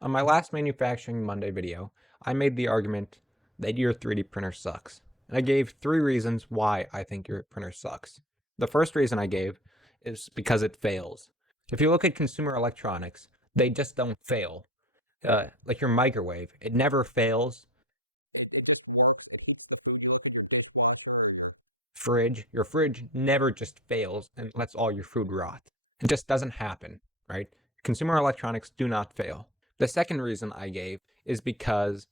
On my last Manufacturing Monday video, I made the argument that your 3D printer sucks. And I gave 3 reasons why I think your printer sucks. The first reason I gave is because it fails. If you look at consumer electronics, they just don't fail. Like your microwave, it never fails. It just works. It heats the food. You look at your dishwasher or your fridge. Your fridge never just fails and lets all your food rot. It just doesn't happen, right? Consumer electronics do not fail. The second reason I gave is because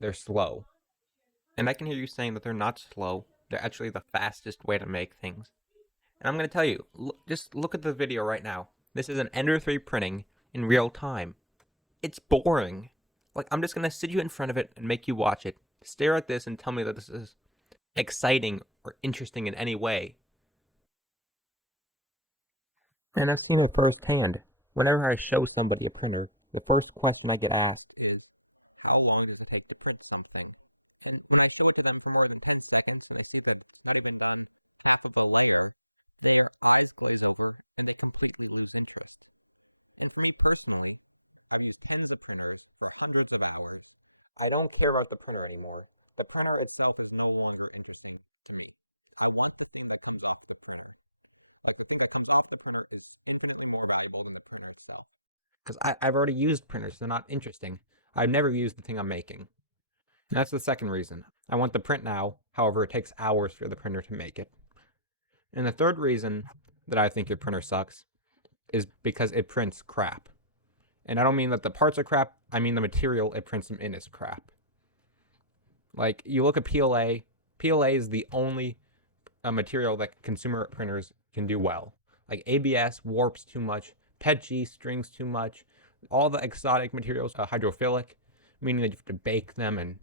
they're slow. And I can hear you saying that they're not slow. They're actually the fastest way to make things. And I'm going to tell you, just look at the video right now. This is an Ender 3 printing in real time. It's boring. Like, I'm just going to sit you in front of it and make you watch it. Stare at this and tell me that this is exciting or interesting in any way. And I've seen it firsthand. Whenever I show somebody a printer, the first question I get asked is, how long does it take to print something? And when I show it to them for more than 10 seconds, and they see that it's already been done half of a layer, their eyes glaze over and they completely lose interest. And for me personally, I've used tens of printers for hundreds of hours. I don't care about the printer anymore. The printer itself is no longer interesting to me. I want the thing that comes off the printer. Like, the thing that comes off the printer is infinitely more valuable than the printer itself. Because I've already used printers, they're not interesting. I've never used the thing I'm making. And that's the second reason. I want the print now, however, it takes hours for the printer to make it. And the third reason that I think your printer sucks is because it prints crap. And I don't mean that the parts are crap, I mean the material it prints them in is crap. Like, you look at PLA, PLA is the only material that consumer printers can do well. Like, ABS warps too much, PETG strings too much, all the exotic materials are hydrophilic, meaning that you have to bake them and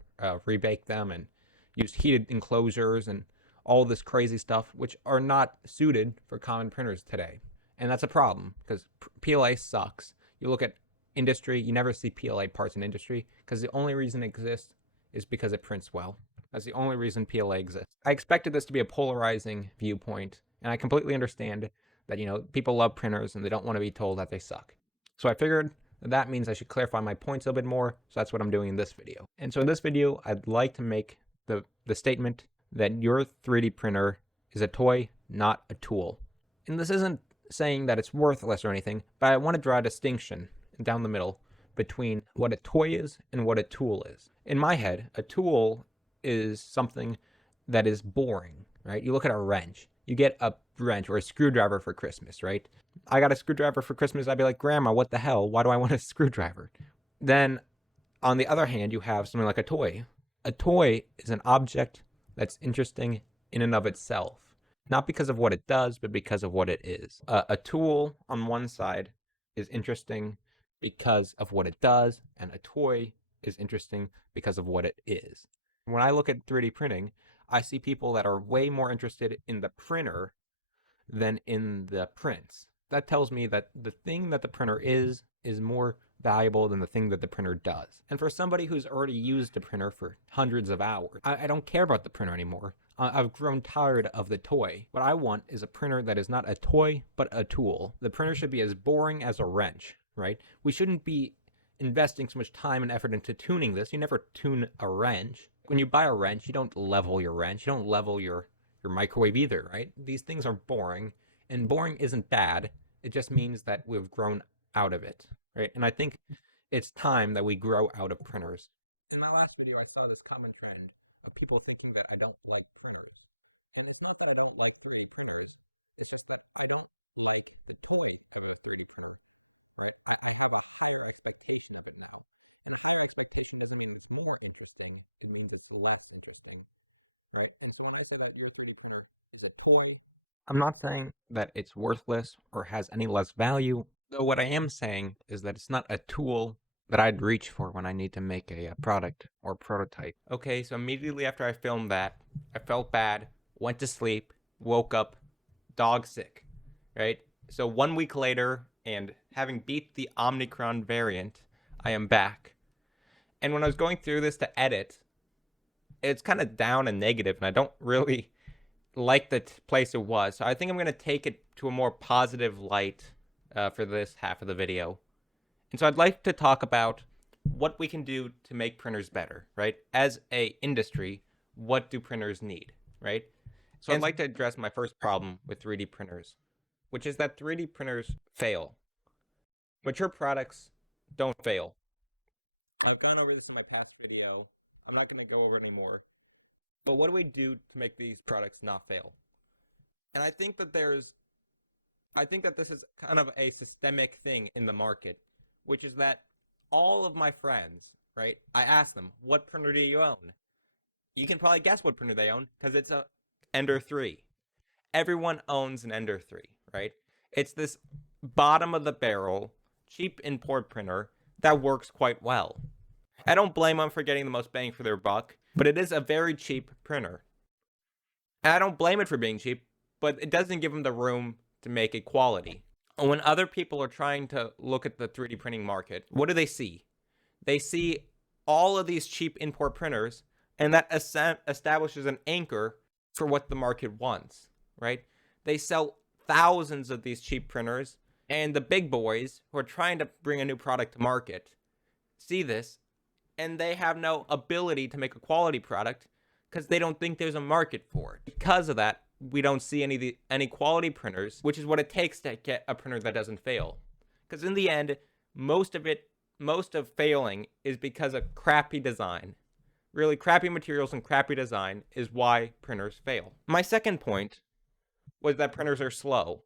rebake them and use heated enclosures and all this crazy stuff, which are not suited for common printers today. And that's a problem because PLA sucks. You look at industry, you never see PLA parts in industry because the only reason it exists is because it prints well. That's the only reason PLA exists. I expected this to be a polarizing viewpoint, and I completely understand that, people love printers and they don't want to be told that they suck. So I figured that means I should clarify my points a bit more, so that's what I'm doing in this video. And so in this video, I'd like to make the statement that your 3D printer is a toy, not a tool. And this isn't saying that it's worthless or anything, but I want to draw a distinction down the middle between what a toy is and what a tool is. In my head, a tool is something that is boring, right? You look at a wrench. You get a wrench or a screwdriver for Christmas, right? I got a screwdriver for Christmas. I'd be like, Grandma, what the hell? Why do I want a screwdriver? Then, on the other hand, you have something like a toy. A toy is an object that's interesting in and of itself, not because of what it does, but because of what it is. A tool on one side is interesting because of what it does, and a toy is interesting because of what it is. When I look at 3D printing, I see people that are way more interested in the printer than in the prints. That tells me that the thing that the printer is more valuable than the thing that the printer does. And for somebody who's already used a printer for hundreds of hours, I don't care about the printer anymore. I've grown tired of the toy. What I want is a printer that is not a toy, but a tool. The printer should be as boring as a wrench, right? We shouldn't be investing so much time and effort into tuning this. You never tune a wrench. When you buy a wrench, you don't level your wrench. You don't level your microwave either, right? These things are boring, and boring isn't bad. It just means that we've grown out of it, right? And I think it's time that we grow out of printers. In my last video, I saw this common trend of people thinking that I don't like printers. And it's not that I don't like 3D printers, it's just that I don't like the toy of a 3D printer, right? I have a higher expectation of it now. And a higher expectation doesn't mean it's more interesting, it means it's less interesting, right? And so when I say that your 3D printer is a toy, I'm not saying that it's worthless or has any less value, though what I am saying is that it's not a tool that I'd reach for when I need to make a product or prototype. Okay, so immediately after I filmed that, I felt bad, went to sleep, woke up, dog sick, right? So 1 week later, and having beat the Omicron variant, I am back. And when I was going through this to edit, it's kind of down and negative, and I don't really like the place it was. So I think I'm going to take it to a more positive light for this half of the video. And so I'd like to talk about what we can do to make printers better, right? As a industry, what do printers need, right? So I'd like to address my first problem with 3D printers, which is that 3D printers fail. Mature products don't fail. I've gone over this in my past video. I'm not going to go over it anymore. But what do we do to make these products not fail? And I think that this is kind of a systemic thing in the market, which is that all of my friends, right? I ask them, what printer do you own? You can probably guess what printer they own because it's a Ender 3. Everyone owns an Ender 3, right? It's this bottom of the barrel, cheap import printer that works quite well. I don't blame them for getting the most bang for their buck, but it is a very cheap printer. And I don't blame it for being cheap, but it doesn't give them the room to make it quality. And when other people are trying to look at the 3D printing market, what do they see? They see all of these cheap import printers, and that establishes an anchor for what the market wants, right? They sell thousands of these cheap printers, and the big boys who are trying to bring a new product to market see this, and they have no ability to make a quality product because they don't think there's a market for it. Because of that, we don't see any quality printers, which is what it takes to get a printer that doesn't fail. Because in the end, most of failing is because of crappy design. Really, crappy materials and crappy design is why printers fail. My second point was that printers are slow.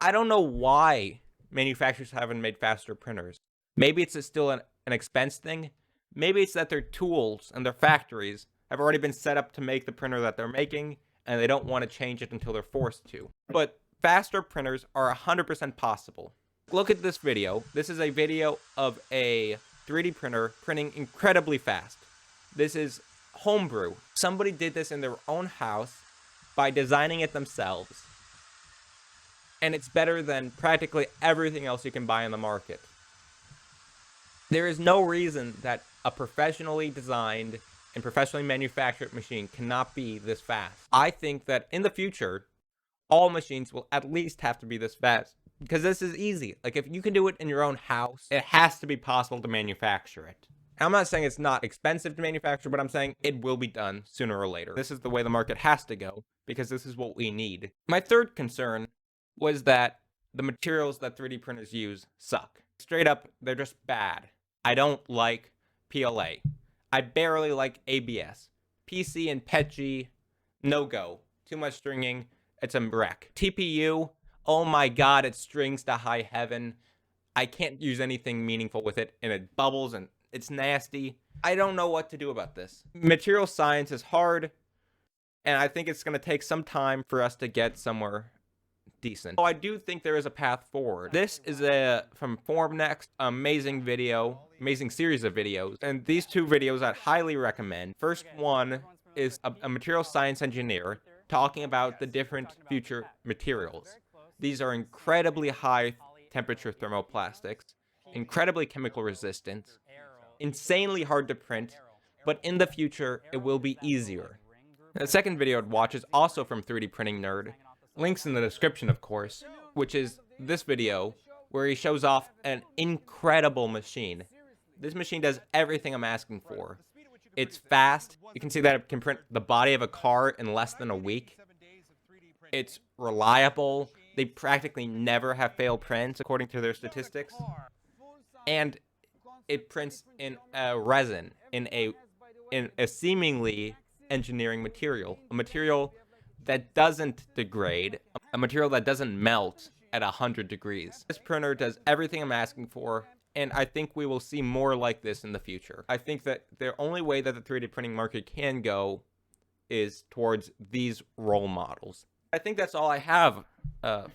I don't know why manufacturers haven't made faster printers. Maybe it's still an expense thing. Maybe it's that their tools and their factories have already been set up to make the printer that they're making, and they don't want to change it until they're forced to. But faster printers are 100% possible. Look at this video. This is a video of a 3D printer printing incredibly fast. This is homebrew. Somebody did this in their own house by designing it themselves. And it's better than practically everything else you can buy on the market. There is no reason that a professionally designed and professionally manufactured machine cannot be this fast. I think that in the future, all machines will at least have to be this fast because this is easy. Like if you can do it in your own house, it has to be possible to manufacture it. I'm not saying it's not expensive to manufacture, but I'm saying it will be done sooner or later. This is the way the market has to go because this is what we need. My third concern was that the materials that 3D printers use suck. Straight up, they're just bad. I don't like PLA. I barely like ABS. PC and PETG, no go. Too much stringing, it's a wreck. TPU, oh my god, it strings to high heaven. I can't use anything meaningful with it, and it bubbles, and it's nasty. I don't know what to do about this. Material science is hard, and I think it's going to take some time for us to get somewhere decent. So I do think there is a path forward. This is from Formnext, amazing series of videos, and these two videos I'd highly recommend. First one is a material science engineer talking about the different future materials. These are incredibly high temperature thermoplastics, incredibly chemical resistant, insanely hard to print, but in the future it will be easier. The second video I'd watch is also from 3D Printing Nerd. Links in the description, of course, which is this video where he shows off an incredible machine. This machine does everything I'm asking for. It's fast. You can see that it can print the body of a car in less than a week. It's reliable. They practically never have failed prints according to their statistics. And it prints in a resin, in a seemingly engineering material, a material that doesn't degrade, a material that doesn't melt at 100 degrees. This printer does everything I'm asking for, and I think we will see more like this in the future. I think that the only way that the 3D printing market can go is towards these role models. I think that's all I have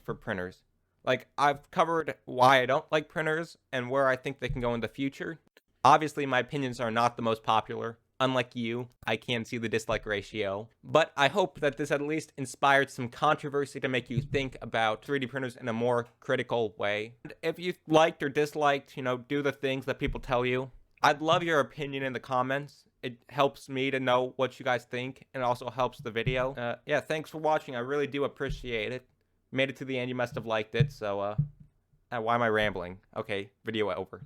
for printers. Like, I've covered why I don't like printers and where I think they can go in the future. Obviously, my opinions are not the most popular. Unlike you, I can see the dislike ratio. But I hope that this at least inspired some controversy to make you think about 3D printers in a more critical way. And if you liked or disliked, do the things that people tell you. I'd love your opinion in the comments. It helps me to know what you guys think, and also helps the video. Yeah, thanks for watching. I really do appreciate it. Made it to the end, you must have liked it, so Why am I rambling? Okay, video over.